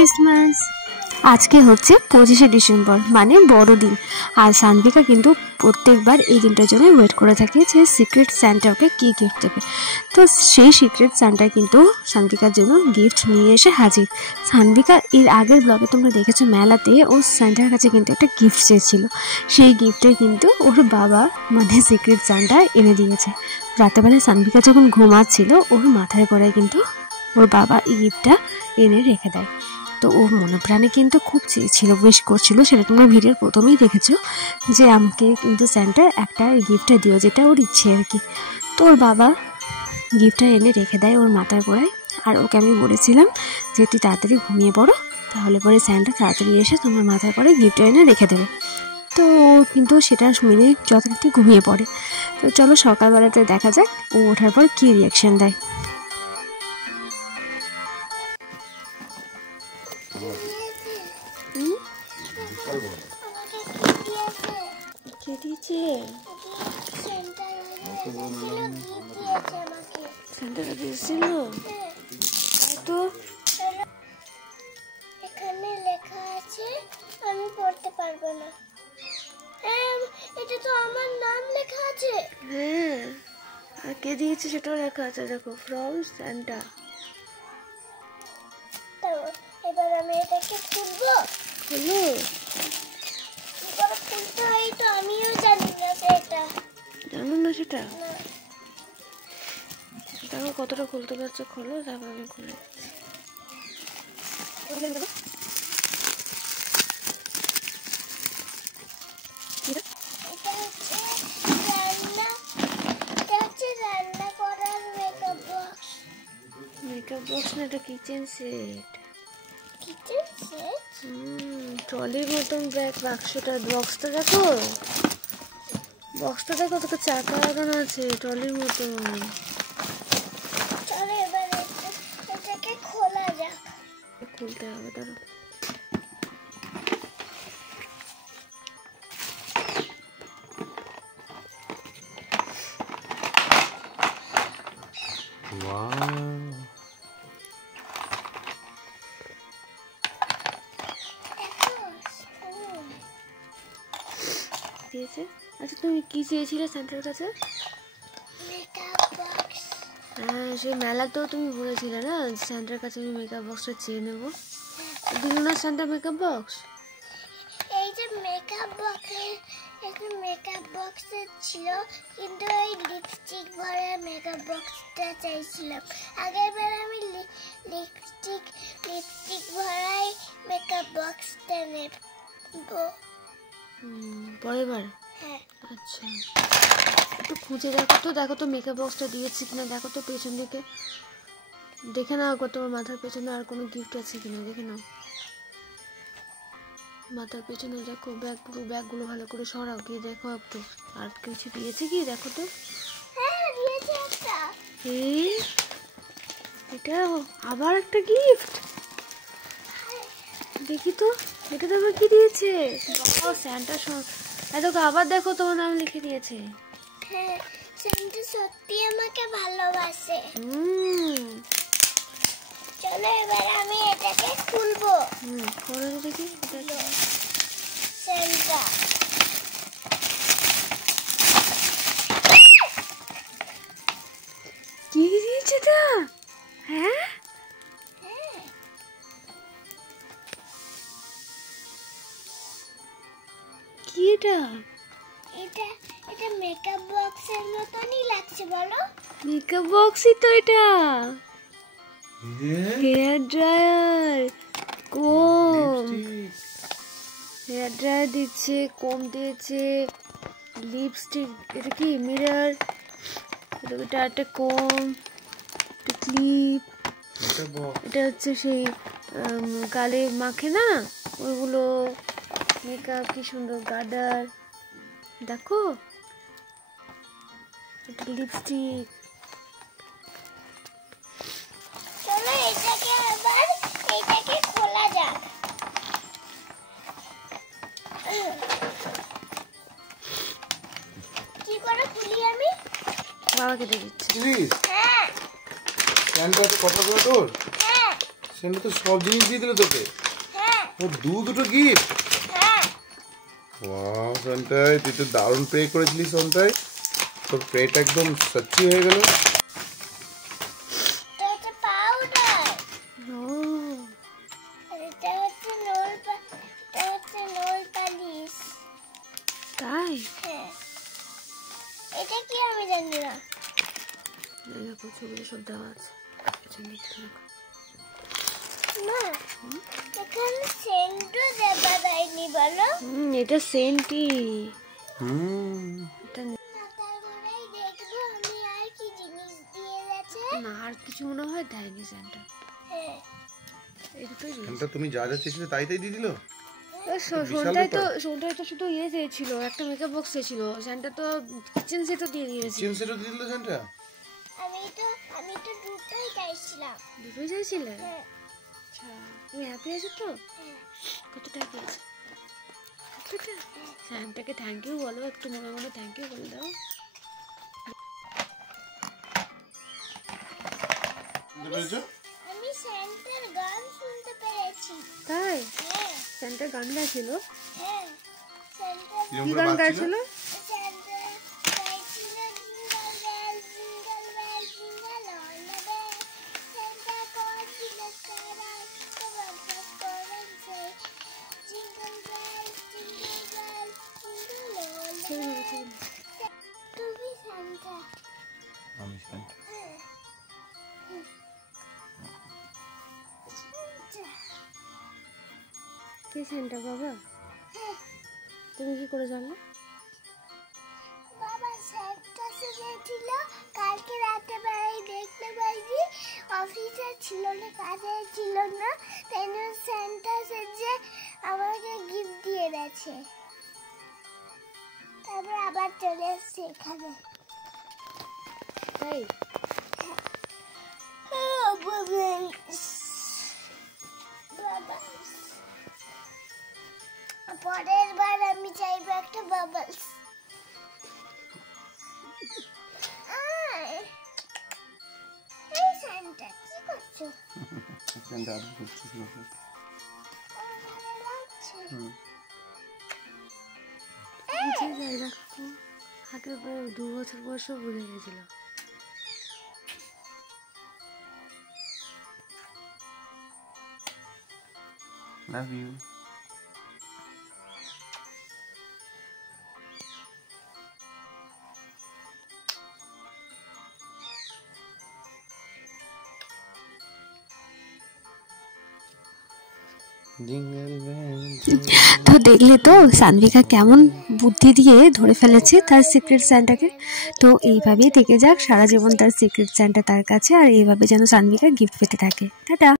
Christmas. আজকে হচ্ছে 25শে December, মানে বড়দিন। আর সানভিকা কিন্তু প্রত্যেকবার এই দিনটার জন্য ওয়েট করে থাকে যে সিক্রেট স্যান্টা ওকে কী গিফট দেবে। তো সেই সিক্রেট স্যান্টা কিন্তু সানভিকার জন্য গিফট নিয়ে এসে হাজির। সানভিকা এর আগের ব্লগে তোমরা দেখেছো, মেলাতে ও স্যান্টার কাছে কিন্তু একটা গিফট চেয়েছিল। সেই গিফটে কিন্তু ওর বাবা মানে সিক্রেট স্যান্টা এনে দিয়েছে। রাতেবেলায় সানভিকা যখন ঘুমাচ্ছিল ওর মাথার পরে কিন্তু ওর বাবা এই গিফটটা এনে রেখে দেয়। তো ও মনে প্রাণে কিন্তু খুব চেয়েছিল, উইশ করছিল, সেটা তোমরা ভিডিওর প্রথমেই দেখেছো যে আমাকে কিন্তু স্যান্টা একটা গিফটটা দিও, যেটা ওর ইচ্ছে আর কি। তো ওর বাবা গিফটটা এনে রেখে দেয় ওর মাথার গোড়ায়। আর ওকে আমি বলেছিলাম যে তুই তাড়াতাড়ি ঘুমিয়ে পড়ো, তাহলে পরে স্যান্টা তাড়াতাড়ি এসে তোমার মাথার পরে গিফটটা এনে রেখে দেবে। তো ও কিন্তু সেটা মেনে যথারীতি ঘুমিয়ে পড়ে। তো চলো সকালবেলাতে দেখা যাক ও ওঠার পর কী রিয়াকশান দেয়। কে দিয়েছে? সেন্টারটা দিয়েছিল তো। এখানে লেখা আছে, আমি পড়তে পারবো না। এটা তো আমার নাম লেখা আছে। হ্যাঁ, আর কে দিয়েছে সেটাও লেখা আছে, দেখো, ফ্রম সান্টা। তো এবার আমি এটাকে খুলবো। খুলো। কি করে খুলতে হয় তো আমিও জানি না। সেটা জানো না? সেটা দেখো কতটা খুলতে পারছো, খোলো, তারপর আমি খুলে মেকআপ বক্স না, এটা কিচেন সেট। Kitchen set? ট্রলির মতন ব্যাগ বাক্সটা, বক্সটা দেখো, বক্সটা দেখো, তোকে চাকা লাগানো আছে ট্রলির মতন। চলো এবার এটাকে খোলা যাক। খুলতে হবে, দাঁড়ো। দিয়েছে। আচ্ছা, তুমি কি চেয়েছিলে স্যান্টার কাছে? Makeup box. হ্যাঁ, সেই মেলাতেও তুমি বলেছিলে না স্যান্টার কাছে আমি মেকআপ বক্সটা চেয়ে নেবো। দিল না স্যান্টা মেকআপ বক্স? এই যে মেকআপ বক্সের একটা মেকআপ বক্স ছিল, কিন্তু ওই লিপস্টিক ভরা মেকআপ বক্সটা চাইছিলাম। আগেরবার আমি লিপস্টিক ভরাই মেকআপ বক্সটা নেব। পরের বার? হ্যাঁ। আচ্ছা, একটু খুঁজে দেখো তো মেকআপ বক্সটা দিয়েছি কিনা, দেখো তো পেছন দিকে, দেখে নাও তোমার মাথার পেছনে আর কোনো গিফট আছে কিনা, দেখে নাও মাথার পেছনে। দেখো ব্যাগগুলো ভালো করে সরাও, কি দেখো একটু আর কিছু দিয়েছে কি, দেখো তো। হ্যাঁ, দিয়েছে একটা। এটা আবার একটা গিফট, দেখি তো, এটা তো আবার কি দিয়েছে? স্যান্টা এত আবার দেখো তোমার নাম লিখে দিয়েছে। হ্যাঁ, স্যান্টা সত্যি আমাকে ভালোবাসে। চলো এবার আমি এটাকে খুলবো। খোলো দেখি। স্যান্টা কি দিয়েছে এটা? হ্যাঁ, কি এটা? এটা মেকআপ বক্সের মতনই লাগছে, বলো। মেকআপ বক্সই তো এটা। হেয়ার ড্রায়ার, কম, হেয়ার ড্রায়ার দিচ্ছে, কম দিয়েছে, লিপস্টিক, এটা কি মিরর, এটা একটা কম, একটা ক্লিপ, এটা হচ্ছে সেই গালে মাখে না ওইগুলো, মেকআপ, কি সুন্দর গার্ডার, দেখো, এটা লিপস্টিক। চলো এটাকে খোলা যাক। কি করে খুলি আমি? বাবাকে দিয়ে দিচ্ছি। হ্যাঁ। স্যান্টা তো কথা বলে তোর? হ্যাঁ। সেটা তো সব জিনিস দিয়ে দিল তোকে। হ্যাঁ ও দুটো গিফট। হ্যাঁ ওয়াও সন্তাই, তুই তো দারুণ প্রে করেছিলিস সন্তাই, তোর প্রেটা একদম সত্যি হয়ে গেল। এটা হচ্ছে পাউডার, ও এটা হচ্ছে নোল পালিশ। তাই হ্যাঁ এটা কি আমি জানি না। দেখো ছবিতে সব দেওয়া আছে। মা এখানে সেন্টও দেবা দেয়নি বলো। এটা সেন্টি। হুম এটা তারপরেই দেখবো আমি আর কি জিনিস দিয়ে গেছে। না আর কিছু মনে হয় দেয়নি সেন্টা। হ্যাঁ এই দুটোই দিয়েছে। এটা তুমি যা যা চেয়েছিলে তাই তাই দিয়ে দিল। সোনটাই তো শুধু ইয়ে চেয়েছিল, একটা মেকআপ বক্স চেয়েছিল। সেন্টা তো কিচেন সেটও দিয়ে দিয়েছে। কিচেন সেটও দিয়ে দিল সেন্টা। আমি তো দুটোই চাইছিলাম। দুটোই চাইছিলে? হ্যাঁ আচ্ছা তুমি হ্যাপি আছো তো? হ্যাঁ কত টাকা আছে? কতটা? স্যান্টাকে থ্যাংক ইউ বলো, একটু মনে মনে থ্যাংক ইউ বলে দাও। আমি সেন্টার গান শুনতে পেরেছি। তাই হ্যাঁ স্যান্টার গান গাইছিল? হ্যাঁ সেন্টার কি গান গাইছিল? সেন্টার গাইছিল jingle bell jingle bell jingle all the way. Santa করছিল সারা তোমার করেন সে jingle bell jingle all the way. তুমি সেন্টার। আমি সেন্টা। কে সেন্টা বাবা? তুমি কি করে জানলে? বাবা সেন্টা সেজেছিল, কালকে রাতে বেলায় দেখতে পাইছি অফিসে ছিল না, কাজে ছিল না, তাই জন্য সেন্টা সেজে আমাকে গিফট দিয়ে গেছে। তারপর আবার চলে এসছে এখানে। তাই বাবা পরের বার আমি চাইবো একটা বাবলস। এই সান্টা কি করছো? সেন্টা আর করছিস না। ভালো লাগছে। দেখো আগে 2 বছর বয়সেও বুঝে গেছিল। Love you. তো দেখলে তো সানভিকা কেমন বুদ্ধি দিয়ে ধরে ফেলেছে তার সিক্রেট স্যান্টাকে। তো এইভাবেই থেকে যাক সারা জীবন তার সিক্রেট স্যান্টা তার কাছে, আর এইভাবে যেন সানভিকা গিফট পেতে থাকে। টাটা।